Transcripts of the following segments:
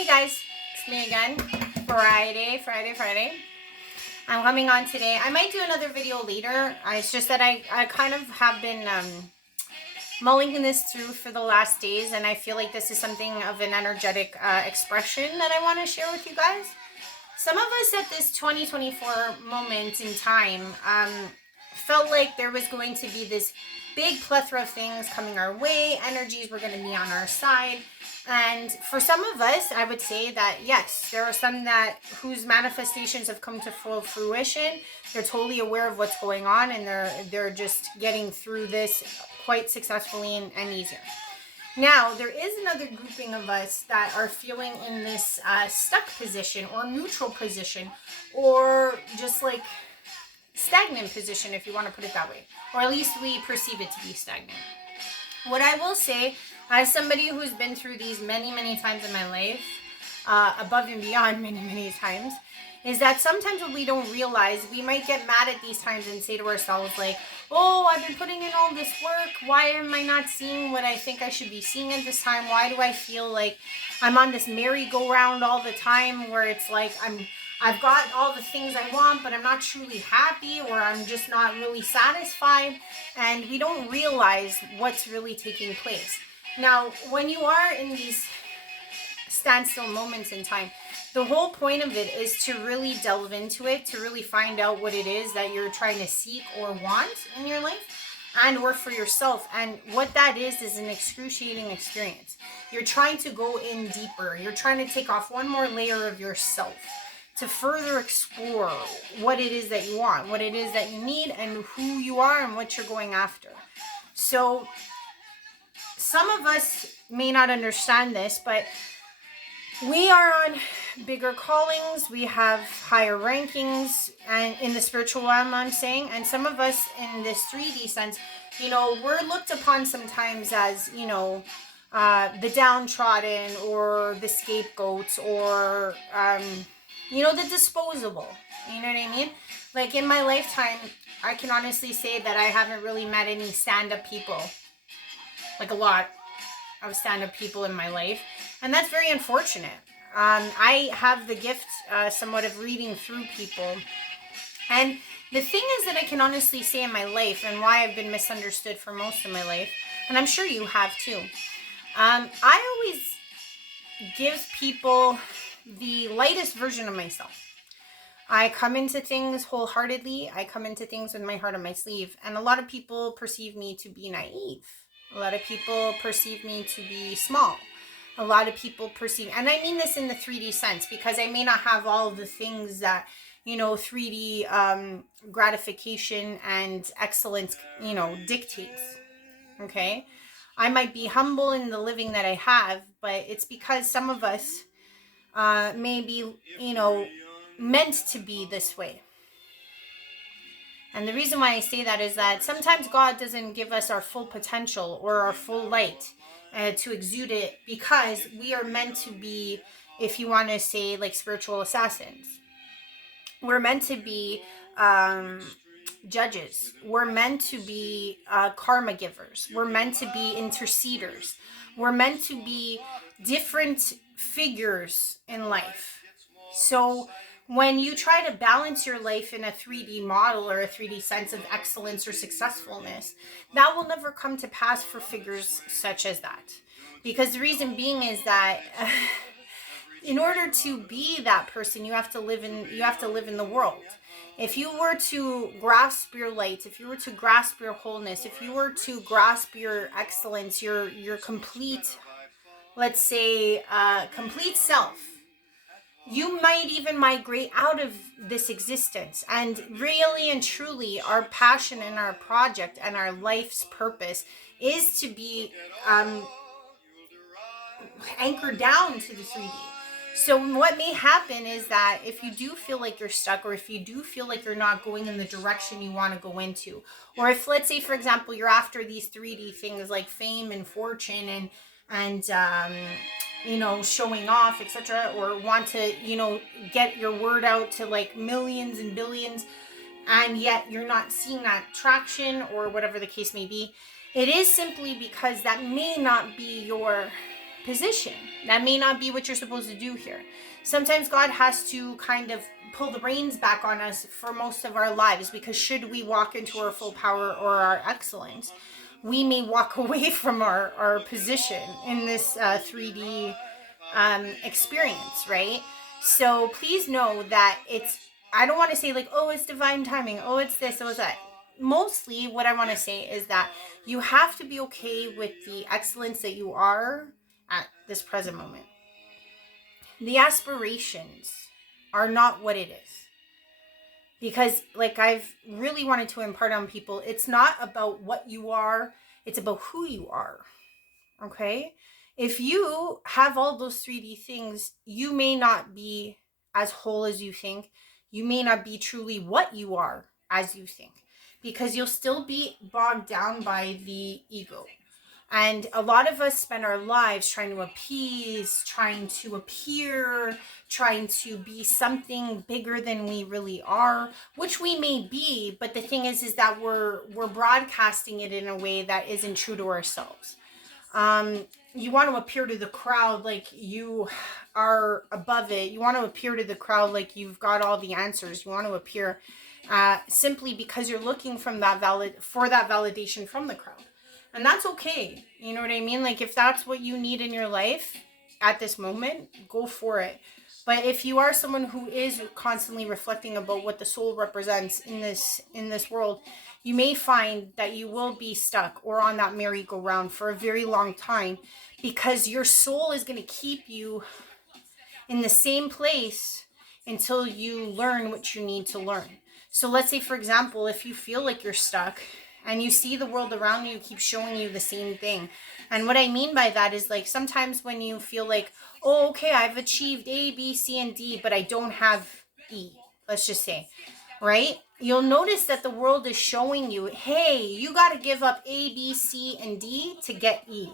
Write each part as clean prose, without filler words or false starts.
Hey guys, it's me again. Friday. I'm coming on today. I might do another video later. It's just that I kind of have been mulling this through for the last days, and I feel like this is something of an energetic expression that I want to share with you guys. Some of us at this 2024 moment in time felt like there was going to be this big plethora of things coming our way. Energies were going to be on our side. And for some of us, I would say that yes, there are some that whose manifestations have come to full fruition. They're totally aware of what's going on, and they're just getting through this quite successfully and easier. Now, there is another grouping of us that are feeling in this stuck position or neutral position, or just like stagnant position, if you want to put it that way, or at least we perceive it to be stagnant. What I will say, as somebody who's been through these many times in my life, above and beyond many times, is that sometimes what we don't realize, we might get mad at these times and say to ourselves like, oh, I've been putting in all this work. Why am I not seeing what I think I should be seeing at this time? Why do I feel like I'm on this merry-go-round all the time where it's like I've got all the things I want, but I'm not truly happy, or I'm just not really satisfied, and we don't realize what's really taking place. Now, when you are in these standstill moments in time, the whole point of it is to really delve into it, to really find out what it is that you're trying to seek or want in your life and or for yourself. And what that is an excruciating experience. You're trying to go in deeper. You're trying to take off one more layer of yourself to further explore what it is that you want, what it is that you need, and who you are and what you're going after. So some of us may not understand this, but we are on bigger callings, we have higher rankings, and in the spiritual realm, I'm saying, and some of us in this 3D sense, we're looked upon sometimes as, the downtrodden or the scapegoats or, the disposable. You know what I mean? Like in my lifetime, I can honestly say that I haven't really met any stand-up people, like a lot of stand-up people in my life, and that's very unfortunate. I have the gift somewhat of reading through people, and the thing is that I can honestly say in my life, and why I've been misunderstood for most of my life, and I'm sure you have too, I always give people the lightest version of myself. I come into things wholeheartedly. I come into things with my heart on my sleeve, and a lot of people perceive me to be naive. A lot of people perceive me to be small. A lot of people perceive, and I mean this in the 3D sense, because I may not have all of the things that, 3D gratification and excellence, dictates. Okay? I might be humble in the living that I have, but it's because some of us may be, meant to be this way. And the reason why I say that is that sometimes God doesn't give us our full potential or our full light to exude it, because we are meant to be, if you want to say like spiritual assassins. We're meant to be judges. We're meant to be karma givers. We're meant to be interceders. We're meant to be different figures in life. So when you try to balance your life in a 3D model or a 3D sense of excellence or successfulness, that will never come to pass for figures such as that. Because the reason being is that in order to be that person, you have to live in the world. If you were to grasp your light, if you were to grasp your wholeness, if you were to grasp your excellence, your complete, let's say, complete self, you might even migrate out of this existence. And really and truly, our passion and our project and our life's purpose is to be anchored down to the 3D. So what may happen is that if you do feel like you're stuck, or if you do feel like you're not going in the direction you want to go into, or if, let's say, for example, you're after these 3D things like fame and fortune and showing off, etc., or want to, get your word out to like millions and billions, and yet you're not seeing that traction or whatever the case may be, it is simply because that may not be your position. That may not be what you're supposed to do here. Sometimes God has to kind of pull the reins back on us for most of our lives, because should we walk into our full power or our excellence, we may walk away from our position in this 3D experience, right? So please know that I don't want to say like, oh, it's divine timing, oh, it's this, oh, it's that. Mostly what I want to say is that you have to be okay with the excellence that you are at this present moment. The aspirations are not what it is. Because like I've really wanted to impart on people, it's not about what you are, it's about who you are. Okay? If you have all those 3D things, you may not be as whole as you think. You may not be truly what you are as you think, because you'll still be bogged down by the ego. And a lot of us spend our lives trying to appease, trying to appear, trying to be something bigger than we really are, which we may be. But the thing is that we're broadcasting it in a way that isn't true to ourselves. You want to appear to the crowd like you are above it. You want to appear to the crowd like you've got all the answers. You want to appear simply because you're looking for that validation from the crowd. And that's okay. You know what I mean? Like if that's what you need in your life at this moment, go for it. But if you are someone who is constantly reflecting about what the soul represents in this world, you may find that you will be stuck or on that merry-go-round for a very long time, because your soul is going to keep you in the same place until you learn what you need to learn. So let's say, for example, if you feel like you're stuck and you see the world around you keep showing you the same thing. And what I mean by that is like sometimes when you feel like, oh, okay, I've achieved A, B, C, and D, but I don't have E, let's just say, right? You'll notice that the world is showing you, hey, you got to give up A, B, C, and D to get E.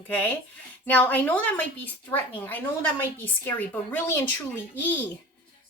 Okay? Now, I know that might be threatening. I know that might be scary, but really and truly, E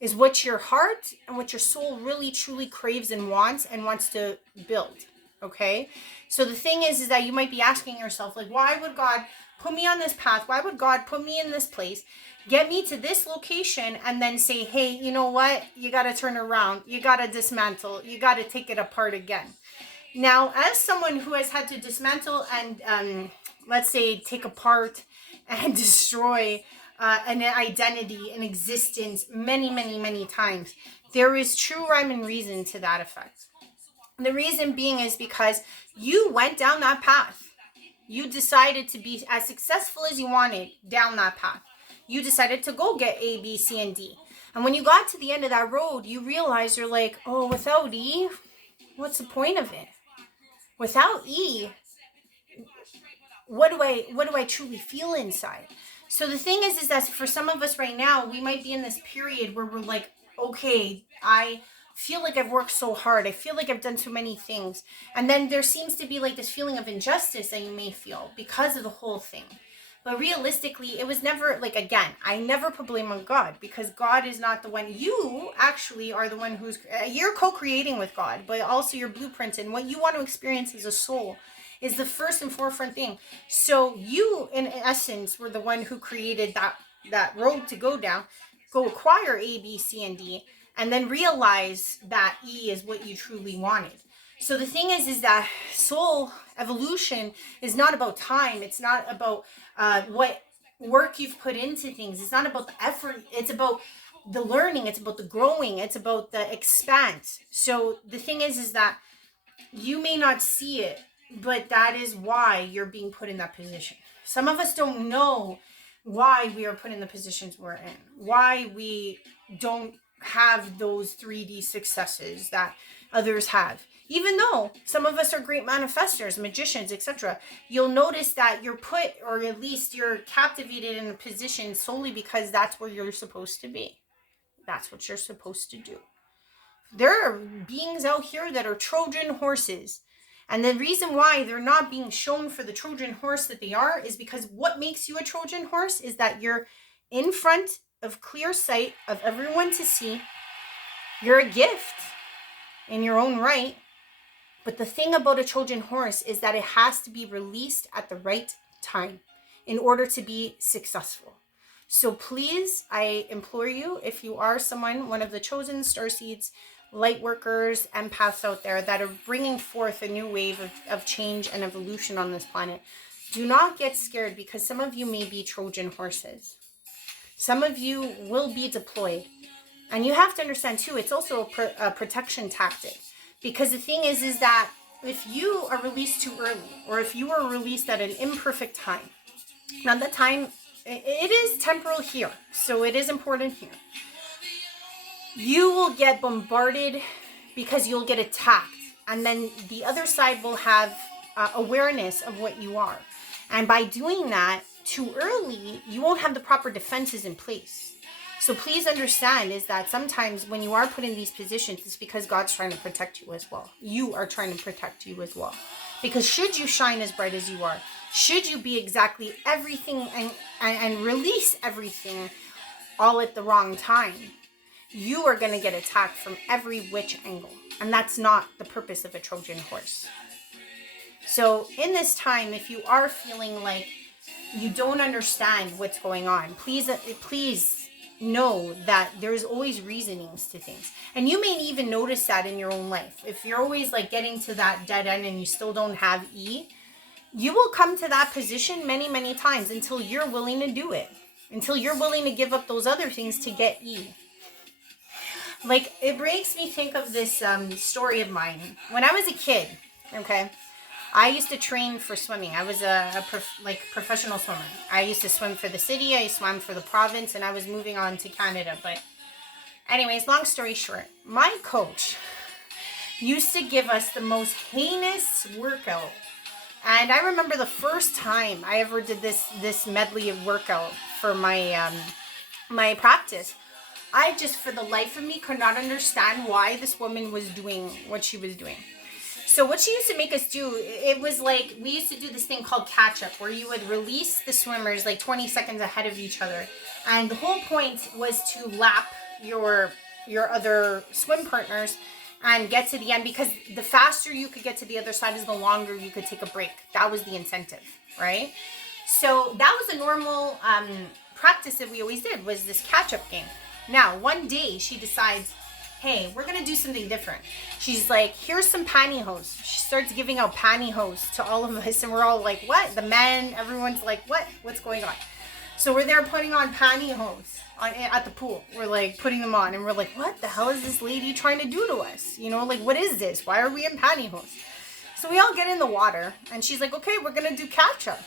is what your heart and what your soul really truly craves and wants to build. Okay? So the thing is that you might be asking yourself, like, why would God put me on this path? Why would God put me in this place, get me to this location, and then say, hey, you know what? You got to turn around. You got to dismantle. You got to take it apart again. Now, as someone who has had to dismantle and, let's say, take apart and destroy an identity, an existence many, many, many times, there is true rhyme and reason to that effect. The reason being is because you went down that path. You decided to be as successful as you wanted down that path. You decided to go get A, B, C, and D. And when you got to the end of that road, you realize you're like, oh, without E, what's the point of it? Without E, what do I truly feel inside? So the thing is that for some of us right now, we might be in this period where we're like, okay, I feel like I've worked so hard. I feel like I've done so many things. And then there seems to be like this feeling of injustice that you may feel because of the whole thing. But realistically, it was never, like, again, I never put blame on God, because God is not the one. You actually are the one who's, you're co-creating with God, but also your blueprint and what you want to experience as a soul is the first and forefront thing. So you, in essence, were the one who created that road to go down, go acquire A, B, C, and D, and then realize that E is what you truly wanted. So the thing is that soul evolution is not about time. It's not about what work you've put into things. It's not about the effort. It's about the learning. It's about the growing. It's about the expanse. So the thing is that you may not see it, but that is why you're being put in that position. Some of us don't know why we are put in the positions we're in, why we don't have those 3D successes that others have. Even though some of us are great manifestors, magicians, etc., you'll notice that you're put, or at least you're captivated in a position solely because that's where you're supposed to be. That's what you're supposed to do. There are beings out here that are Trojan horses. And the reason why they're not being shown for the Trojan horse that they are is because what makes you a Trojan horse is that you're in front of clear sight of everyone to see. You're a gift in your own right. But the thing about a Trojan horse is that it has to be released at the right time. in order to be successful. So please, I implore you, if you are someone, one of the chosen starseeds, light workers, empaths out there that are bringing forth a new wave of change and evolution on this planet, do not get scared, because some of you may be Trojan horses. Some of you will be deployed. And you have to understand too, it's also a protection tactic. Because the thing is that if you are released too early, or if you are released at an imperfect time, now that time, it is temporal here, so it is important here. You will get bombarded because you'll get attacked. And then the other side will have awareness of what you are. And by doing that too early, you won't have the proper defenses in place. So please understand is that sometimes when you are put in these positions, it's because God's trying to protect you as well. You are trying to protect you as well. Because should you shine as bright as you are, should you be exactly everything and release everything all at the wrong time, you are going to get attacked from every which angle. And that's not the purpose of a Trojan horse. So in this time, if you are feeling like you don't understand what's going on, please know that there's always reasonings to things. And you may even notice that in your own life. If you're always like getting to that dead end and you still don't have E, you will come to that position many, many times until you're willing to do it. Until you're willing to give up those other things to get E. Like, it makes me think of this story of mine. When I was a kid, okay, I used to train for swimming. I was a professional swimmer. I used to swim for the city, I swam for the province, and I was moving on to Canada. But anyways, long story short, my coach used to give us the most heinous workout. And I remember the first time I ever did this medley of workout for my my practice. I just, for the life of me, could not understand why this woman was doing what she was doing. So what she used to make us do, it was like, we used to do this thing called catch up, where you would release the swimmers like 20 seconds ahead of each other. And the whole point was to lap your other swim partners and get to the end, because the faster you could get to the other side is the longer you could take a break. That was the incentive, right? So that was a normal practice that we always did, was this catch up game. Now, one day she decides, hey, we're going to do something different. She's like, here's some pantyhose. She starts giving out pantyhose to all of us. And we're all like, what? The men, everyone's like, what? What's going on? So we're there putting on pantyhose at the pool. We're like putting them on. And we're like, what the hell is this lady trying to do to us? You know, like, what is this? Why are we in pantyhose? So we all get in the water. And she's like, okay, we're going to do catch up.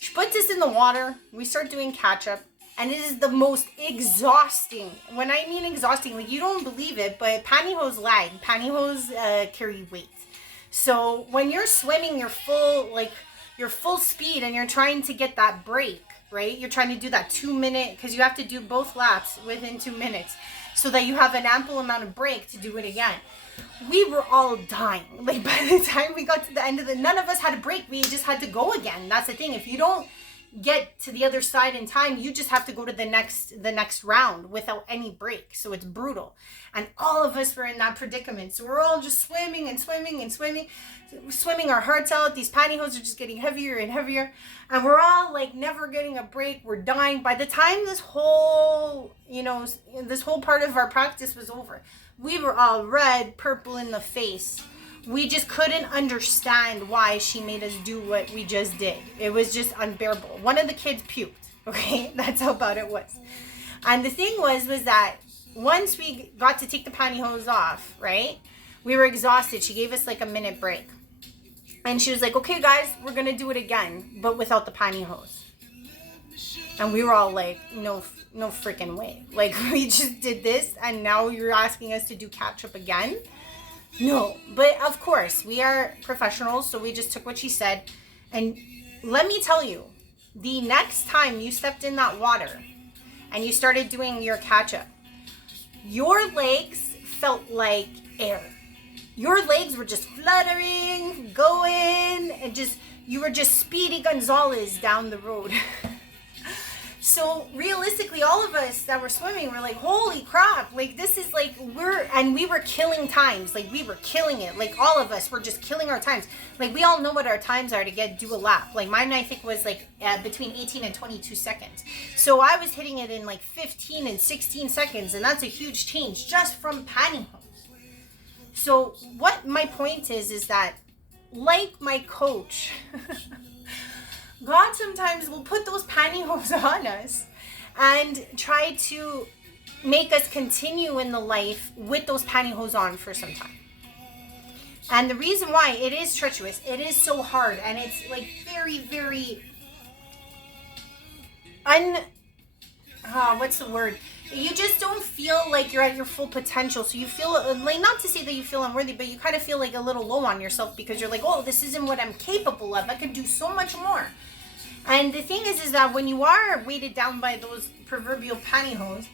She puts us in the water. We start doing catch up. And it is the most exhausting. When I mean exhausting, like, you don't believe it, but pantyhose lag. Pantyhose carry weight. So when you're swimming, you're full speed, and you're trying to get that break, right? You're trying to do that 2 minute, because you have to do both laps within 2 minutes, so that you have an ample amount of break to do it again. We were all dying. Like, by the time we got to the end of none of us had a break. We just had to go again. That's the thing. If you don't get to the other side in time, you just have to go to the next round without any break. So it's brutal. And all of us were in that predicament. So we're all just swimming and swimming and swimming our hearts out. These pantyhose are just getting heavier and heavier, and we're all like never getting a break. We're dying. By the time this whole part of our practice was over, we were all red, purple in the face. We just couldn't understand why she made us do what we just did. It was just unbearable. One of the kids puked, okay? That's how bad it was. And the thing was that once we got to take the pantyhose off, right, we were exhausted. She gave us like a minute break. And she was like, okay, guys, we're going to do it again, but without the pantyhose. And we were all like, no freaking way. Like, we just did this, and now you're asking us to do catch-up again? No, but of course, we are professionals, so we just took what she said. And let me tell you, the next time you stepped in that water and you started doing your catch-up, your legs felt like air. Your legs were just fluttering, going, and you were just Speedy Gonzalez down the road. So realistically, all of us that were swimming were like, holy crap, like this is like, we were killing times. Like we were killing it. Like all of us were just killing our times. Like we all know what our times are to do a lap. Like mine, I think, was like between 18 and 22 seconds. So I was hitting it in like 15 and 16 seconds. And that's a huge change just from pantyhose. So what my point is that, like my coach, God sometimes will put those pantyhose on us and try to make us continue in the life with those pantyhose on for some time. And the reason why, it is treacherous, it is so hard, and it's like very, very what's the word? You just don't feel like you're at your full potential. So you feel like, not to say that you feel unworthy, but you kind of feel like a little low on yourself because you're like, oh, this isn't what I'm capable of. I could do so much more. And the thing is that when you are weighted down by those proverbial pantyhose,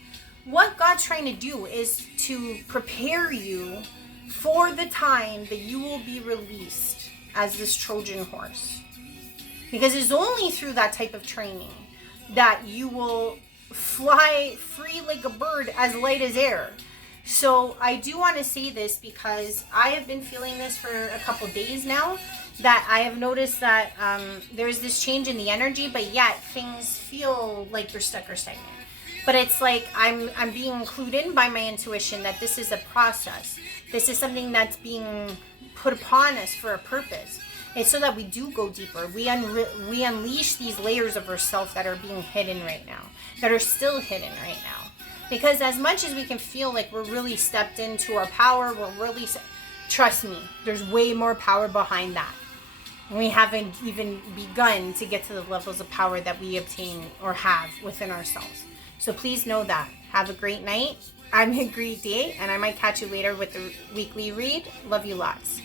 what God's trying to do is to prepare you for the time that you will be released as this Trojan horse. Because it's only through that type of training that you will fly free like a bird, as light as air. So I do want to say this because I have been feeling this for a couple days now, that I have noticed that there's this change in the energy, but yet things feel like you're stuck or stagnant. But it's like I'm being clued in by my intuition that this is a process. This is something that's being put upon us for a purpose. It's so that we do go deeper. We unleash these layers of ourselves that are being hidden right now, that are still hidden right now. Because as much as we can feel like we're really stepped into our power, trust me, there's way more power behind that. We haven't even begun to get to the levels of power that we obtain or have within ourselves. So please know that. Have a great night. I'm a great day, and I might catch you later with the weekly read. Love you lots.